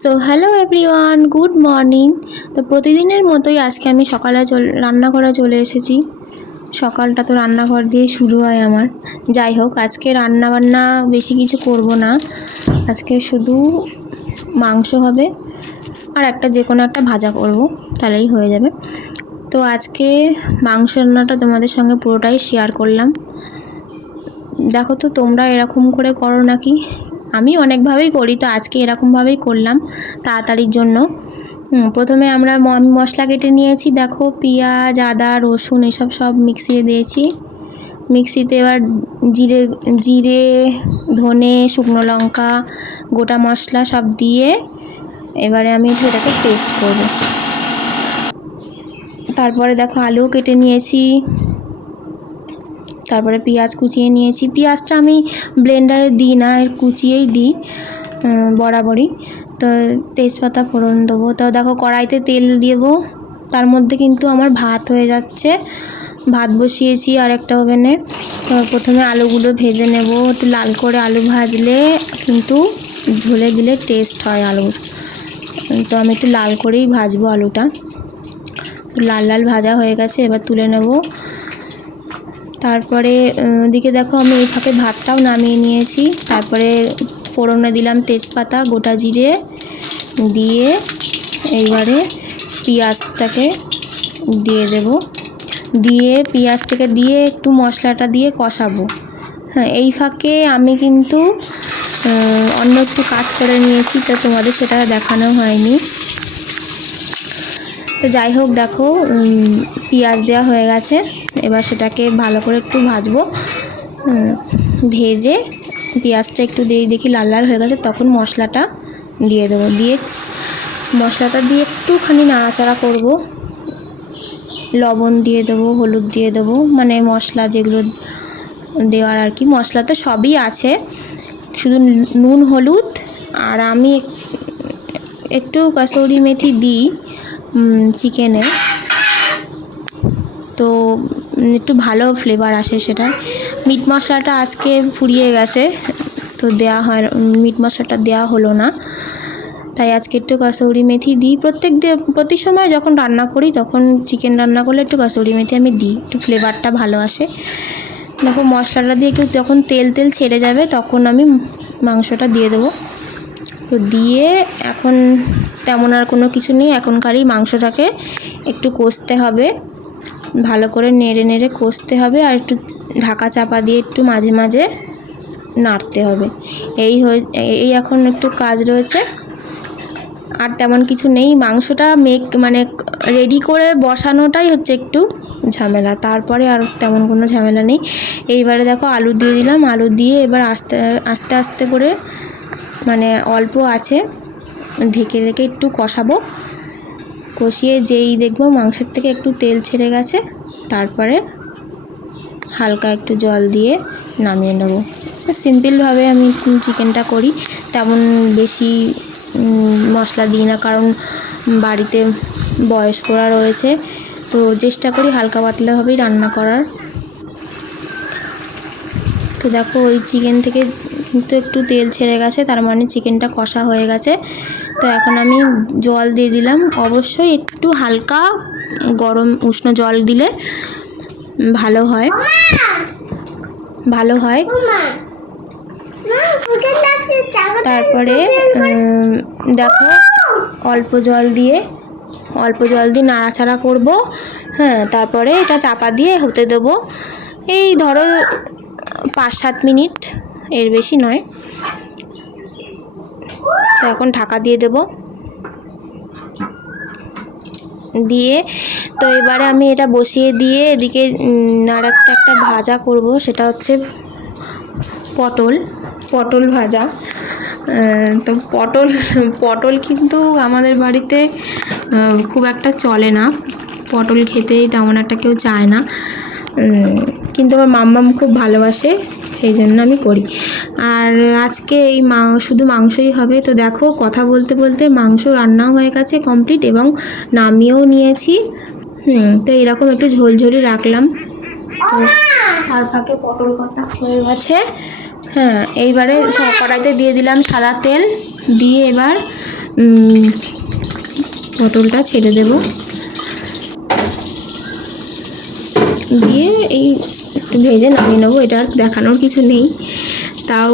So hello everyone, good morning. তো প্রতিদিনের মতোই আজকে আমি সকালে রান্নাঘরে চলে এসেছি। সকালটা তো রান্নাঘর দিয়ে শুরু হয় আমার। যাই হোক, আজকে রান্নাবান্না বেশি কিছু করব না। আজকে শুধু মাংস হবে আর যে কোনো একটা ভাজা করব, তাহলেই হয়ে যাবে। তো আজকে মাংস রান্নাটা তোমাদের সঙ্গে পুরোটাই শেয়ার করলাম। দেখো তো তোমরা এরকম করে করো নাকি। আমি অনেকভাবেই করি, তো আজকে এরকমভাবেই করলাম তাড়াতাড়ির জন্য। প্রথমে আমি মশলা কেটে নিয়েছি। দেখো, পেঁয়াজ, আদা, রসুন এসব সব মিক্সিতে দিয়েছি। মিক্সিতে এবার জিরে, ধনে, শুকনো লঙ্কা, গোটা মশলা সব দিয়ে এবারে আমি সেটাকে পেস্ট করব। তারপরে দেখো আলুও কেটে নিয়েছি। তারপরে পেঁয়াজ কুচিয়ে নিয়েছি। পেঁয়াজটা আমি ব্লেন্ডারে দিই না, কুচিয়েই দিই বরাবরই। তো তেজপাতা ফোড়ন দেবো। তো দেখো কড়াইতে তেল দেবো। তার মধ্যে কিন্তু আমার ভাত হয়ে যাচ্ছে। ভাত বসিয়েছি আর একটা ওভেনে। প্রথমে আলুগুলো ভেজে নেব। একটু লাল করে আলু ভাজলে কিন্তু ঝোলে দিলে টেস্ট হয় আলুর। তো আমি একটু লাল করেই ভাজবো আলুটা। লাল লাল ভাজা হয়ে গেছে, এবার তুলে নেব। তারপরে দিকে দেখো আমি এই ফাঁকে ভাতটাও নামিয়ে নিয়েছি। তারপরে ফোড়নে দিলাম তেজপাতা, গোটা জিরে দিয়ে এইবারে পেঁয়াজটাকে দিয়ে দেব। দিয়ে পেঁয়াজটাকে দিয়ে একটু মশলাটা দিয়ে কষাবো। হ্যাঁ, এই ফাঁকে আমি কিন্তু অন্য একটু কাজ করে নিয়েছি, তো তোমাদের সেটা দেখানো হয়নি। তো যাই হোক, দেখো পেঁয়াজ দেওয়া হয়ে গেছে। এবার সেটাকে ভালো করে একটু ভাজবো। ভেজে পেঁয়াজটা একটু দেখি লাল লাল হয়ে গেছে, তখন মশলাটা দিয়ে দেবো। মশলাটা দিয়ে একটুখানি নাড়াচাড়া করব। লবণ দিয়ে দেবো, হলুদ দিয়ে দেবো, মানে মশলা যেগুলো দেওয়ার আর কি। মশলা তো সবই আছে, শুধু নুন, হলুদ আর আমি একটু কাসুরি মেথি দিই চিকেনে, তো একটু ভালো ফ্লেভার আসে সেটা। মিট মশলাটা আজকে ফুরিয়ে গেছে, তো মিট মশলাটা দেওয়া হলো না, তাই আজকে একটু কাসুরি মেথি দিই। প্রতি সময় যখন রান্না করি, তখন চিকেন রান্না করলে একটু কাসুরি মেথি আমি দিই, একটু ফ্লেভারটা ভালো আসে। দেখো মশলাটা দিয়ে একটু যখন তেল ছেড়ে যাবে, তখন আমি মাংসটা দিয়ে দেবো। তো দিয়ে এখন তেমন আর কোনো কিছু নেই, এখন খালি মাংসটাকে একটু কষতে হবে, ভালো করে নেড়ে কষতে হবে, আর একটু ঢাকা চাপা দিয়ে একটু মাঝে মাঝে নাড়তে হবে। এই এখন একটু কাজ রয়েছে, আর তেমন কিছু নেই। মাংসটা রেডি করে বসানোটাই হচ্ছে একটু ঝামেলা, তারপরে আর তেমন কোনো ঝামেলা নেই। এইবারে দেখো আলু দিয়ে দিলাম। আলু দিয়ে এবার আস্তে আস্তে করে, অল্প আছে ঢেকে একটু কষাবো। কষিয়ে যেই দেখবো মাংসের থেকে একটু তেল ছেড়ে গেছে, তারপরে হালকা একটু জল দিয়ে নামিয়ে নেব। সিম্পলভাবে আমি চিকেনটা করি, তেমন বেশি মশলা দিই না, কারণ বাড়িতে বয়স্করা রয়েছে, তো চেষ্টা করি হালকা পাতলাভাবেই রান্না করার। তো দেখো ওই চিকেন থেকে কিন্তু একটু তেল ছেড়ে গেছে, তার মানে চিকেনটা কষা হয়ে গেছে। তো এখন আমি জল দিয়ে দিলাম। অবশ্যই একটু হালকা গরম উষ্ণ জল দিলে ভালো হয়। তারপরে দেখো অল্প জল দিয়ে নাড়াচাড়া করব। হ্যাঁ, তারপরে এটা চাপা দিয়ে হতে দেবো। এই ধরো 5-7 মিনিট, এর বেশি নয়। তো এখন ঢাকা দিয়ে দেব। তো এবারে আমি এটা বসিয়ে দিয়ে এদিকে আর একটা ভাজা করব, সেটা হচ্ছে পটল ভাজা। তো পটল কিন্তু আমাদের বাড়িতে খুব একটা চলে না, পটল খেতেই তেমন একটা কেউ চায় না, কিন্তু আমার মাম্মাম খুব ভালোবাসে, সেই জন্য আমি করি। আর আজকে শুধু মাংসই হবে। তো দেখো কথা বলতে বলতে মাংস রান্নাও হয়ে গেছে কমপ্লিট, এবং নামিয়েও নিয়েছি। তো এরকম একটু ঝোলঝোলি রাখলাম। আর ফাঁকে পটল কাটা হয়ে গেছে। হ্যাঁ, এইবারে কড়াইতে দিয়ে দিলাম সাদা তেল, দিয়ে এবার পটলটা ছেড়ে দেব, দিয়ে এই একটু ভেজে নামিয়ে নেবো। এটা আর দেখানোর কিছু নেই, তাও